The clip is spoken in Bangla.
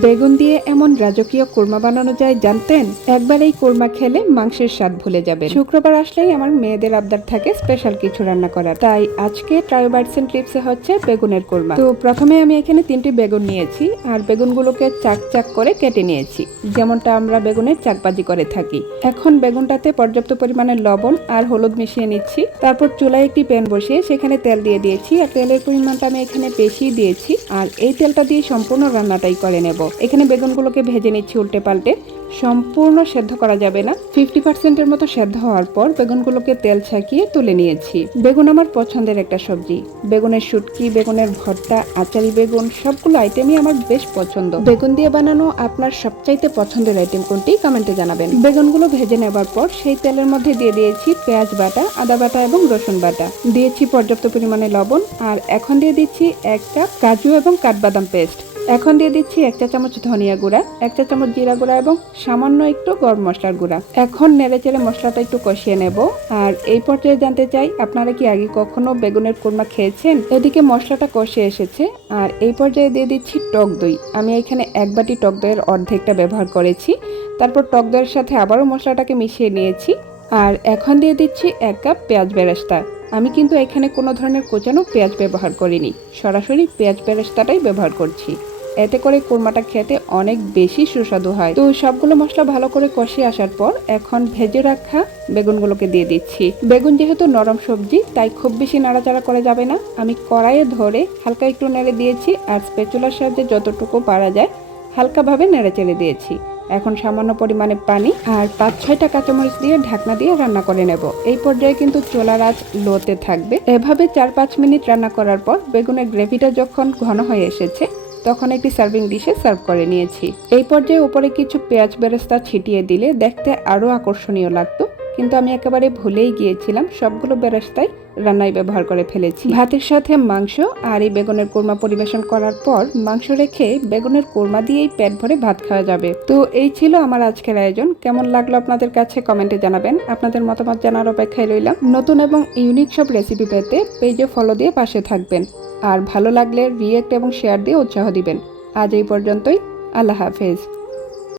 বেগুন দিয়ে এমন রাজকীয় কোরমা বানানো যায় জানতেন? একবার এই কোরমা খেলে মাংসের স্বাদ ভুলে যাবেন। শুক্রবার আসলেই আমার মেয়েদের আবদার থাকে স্পেশাল কিছু রান্না করার, তাই আজকে ট্রাই বাইটস এন্ড টিপসে হচ্ছে বেগুনের কোরমা। তো প্রথমে আমি এখানে 3টি বেগুন নিয়েছি আর বেগুনগুলোকে চাক চাক করে কেটে নিয়েছি, যেমনটা আমরা বেগুনের চাকবাজি করে থাকি। এখন বেগুনটাতে পর্যাপ্ত পরিমাণে লবণ আর হলুদ মিশিয়ে নিচ্ছি। তারপর চুলায় একটি প্যান বসিয়ে সেখানে তেল দিয়ে দিয়েছি আর তেলের পরিমাণটা আমি এখানে বেশি দিয়েছি আর এই তেলটা দিয়ে সম্পূর্ণ রান্নাটাই করে নেব। এখানে বেগুনগুলোকে ভেজে নিচ্ছি উল্টে পাল্টে। সম্পূর্ণ সেদ্ধ করা যাবে না, 50%-এর মতো সেদ্ধ হওয়ার পর বেগুনগুলোকে তেল ছাকিয়ে তুলে নিয়েছি। বেগুন আমার পছন্দের একটা সবজি। বেগুনের শুটকি, বেগুনের ভর্তা, আচারি বেগুন সবগুলো আইটেমই আমার বেশ পছন্দ। বেগুন দিয়ে বানানো আপনার সবচাইতে পছন্দের আইটেম কোনটি কমেন্টে জানাবেন। বেগুনগুলো ভেজে নেবার পর সেই তেলের মধ্যে দিয়ে দিয়েছি পেঁয়াজ বাটা, আদা বাটা এবং রসুন বাটা। দিয়েছি পর্যাপ্ত পরিমাণে লবণ আর এখন দিয়ে দিচ্ছি 1 কাপ কাজু এবং কাঠবাদাম পেস্ট। এখন দিয়ে দিচ্ছি 1 চা চামচ ধনিয়া গুঁড়া, 1 চা চামচ জিরা গুঁড়া এবং সামান্য একটু গরম মশলার গুঁড়া। এখন নেড়েচেড়ে মশলাটা একটু কষিয়ে নেব। আর এই পর্যায়ে জানতে চাই, আপনারা কি আগে কখনো বেগুনের কোরমা খেয়েছেন? এদিকে মশলাটা কষে এসেছে আর এই পর্যায়ে দিয়ে দিচ্ছি টক দই। আমি এখানে 1 বাটি টক দইয়ের অর্ধেকটা ব্যবহার করেছি। তারপর টক দইয়ের সাথে আবারও মশলাটাকে মিশিয়ে নিয়েছি আর এখন দিয়ে দিচ্ছি 1 কাপ পেঁয়াজ বেরেস্তা। আমি কিন্তু এখানে কোনো ধরনের কোচানো পেঁয়াজ ব্যবহার করিনি, সরাসরি পেঁয়াজ বেরেস্তাটাই ব্যবহার করছি। এতে করে কোরমাটা খেতে অনেক বেশি সুস্বাদু হয়। তো সবগুলো মশলা ভালো করে কষিয়ে আসার পর এখন ভেজে রাখা বেগুনগুলোকে দিয়ে দিচ্ছি। বেগুন যেহেতু নরম সবজি, তাই খুব বেশি নাড়াচাড়া করা যাবে না। আমি কড়াইয়ে ধরে হালকা একটু নেড়ে দিয়েছি আর স্প্যাচুলার সাহায্যে যতটুকু পারা যায় হালকাভাবে নেড়ে চেড়ে দিয়েছি। এখন সামান্য পরিমাণে পানি আর 5-6টা কাঁচামরিচ দিয়ে ঢাকনা দিয়ে রান্না করে নেব। এই পর্যায়ে কিন্তু চুলার আঁচ লোতে থাকবে। এভাবে 4-5 মিনিট রান্না করার পর বেগুনের গ্রেভিটা যখন ঘন হয়ে এসেছে তখন একটি সার্ভিং ডিশে সার্ভ করে নিয়েছি। এই পর্যায়ে উপরে কিছু পেঁয়াজ বেরেস্তা ছিটিয়ে দিলে দেখতে আরো আকর্ষণীয় লাগতো, কিন্তু আমি একেবারে ভুলেই গিয়েছিলাম, সবগুলো বেরেস্তাই রান্নায় ব্যবহার করে ফেলেছি। ভাতের সাথে মাংস আর এই বেগুনের কোরমা পরিবেশন করার পর মাংস রেখে বেগুনের কোরমা দিয়েই পেট ভরে ভাত খাওয়া যাবে। তো এই ছিল আমার আজকের আয়োজন। কেমন লাগলো আপনাদের কাছে কমেন্টে জানাবেন। আপনাদের মতামত জানার অপেক্ষায় রইলাম। নতুন এবং ইউনিক সব রেসিপি পেতে পেজে ফলো দিয়ে পাশে থাকবেন আর ভালো লাগলে রিয়েক্ট এবং শেয়ার দিয়ে উৎসাহ দিবেন। আজ এই পর্যন্তই। আল্লাহ হাফেজ।